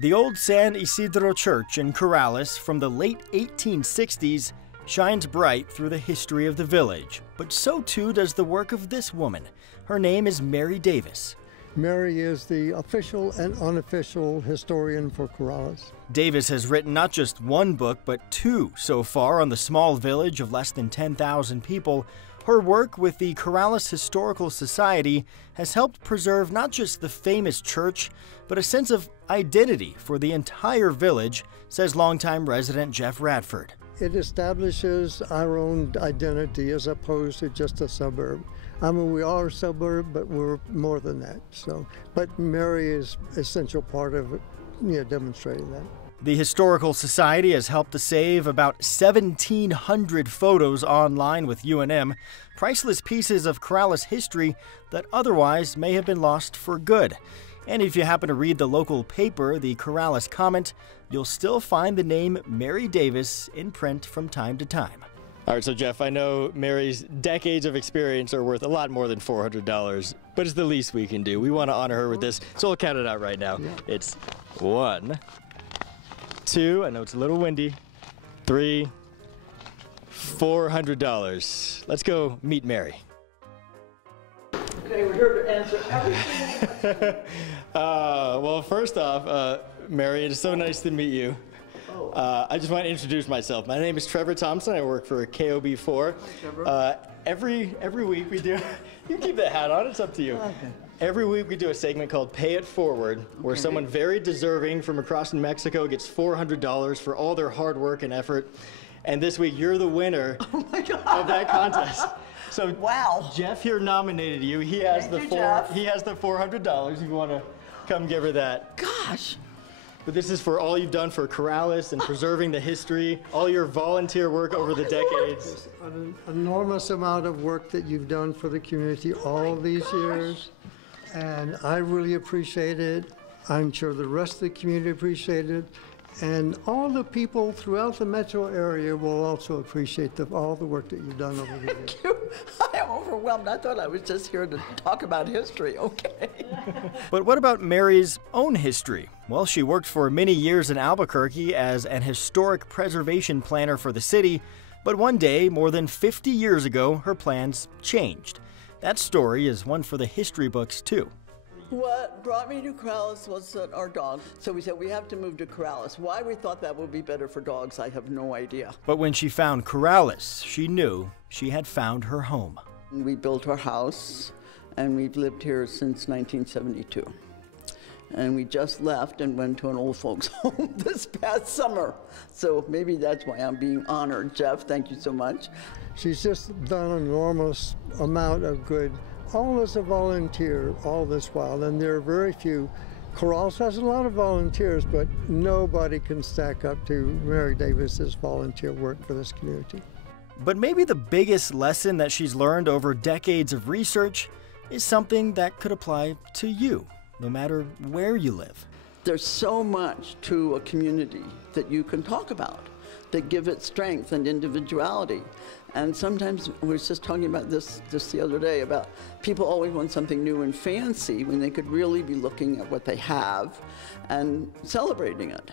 The old San Ysidro church in Corrales from the late 1860s shines bright through the history of the village, but so too does the work of this woman. Her name is Mary Davis. Mary is the official and unofficial historian for Corrales. Davis has written not just one book, but two so far on the small village of less than 10,000 people. Her work with the Corrales Historical Society has helped preserve not just the famous church, but a sense of identity for the entire village, says longtime resident Jeff Radford. It establishes our own identity as opposed to just a suburb. I mean, we are a suburb, but we're more than that. But Mary is an essential part of it, demonstrating that. The Historical Society has helped to save about 1,700 photos online with UNM, priceless pieces of Corrales history that otherwise may have been lost for good. And if you happen to read the local paper, the Corrales Comment, you'll still find the name Mary Davis in print from time to time. All right, so Jeff, I know Mary's decades of experience are worth a lot more than $400, but it's the least we can do. We want to honor her with this, so we'll count it out right now. Yeah. It's 1, 2, I know it's a little windy, 3, $400. Let's go meet Mary. Okay, we're here to answer everything. Well, first off, Mary, it is so nice to meet you. I just want to introduce myself. My name is Trevor Thompson. I work for KOB4. Every week we do, you keep that hat on, it's up to you. Okay. Every week we do a segment called Pay It Forward, where someone very deserving from across Mexico gets $400 for all their hard work and effort. And this week you're the winner of that contest. So wow. Jeff here nominated you. He has the $400 if you want to come give her that. Gosh. But this is for all you've done for Corrales and preserving the history, all your volunteer work over the decades. An enormous amount of work that you've done for the community all these years. And I really appreciate it. I'm sure the rest of the community appreciate it. And all the people throughout the metro area will also appreciate all the work that you've done over the years. Thank you. I am overwhelmed. I thought I was just here to talk about history. Okay. But what about Mary's own history? Well, she worked for many years in Albuquerque as an historic preservation planner for the city, but one day, more than 50 years ago, her plans changed. That story is one for the history books, too. What brought me to Corrales was our dog. So we said we have to move to Corrales. Why we thought that would be better for dogs, I have no idea. But when she found Corrales, she knew she had found her home. We built our house, and we've lived here since 1972. And we just left and went to an old folks' home this past summer. So maybe that's why I'm being honored. Jeff, thank you so much. She's just done an enormous amount of good, all as a volunteer all this while, and there are very few. Corrales has a lot of volunteers, but nobody can stack up to Mary Davis's volunteer work for this community. But maybe the biggest lesson that she's learned over decades of research is something that could apply to you, no matter where you live. There's so much to a community that you can talk about that give it strength and individuality. And sometimes, we were just talking about this the other day, about people always want something new and fancy when they could really be looking at what they have and celebrating it.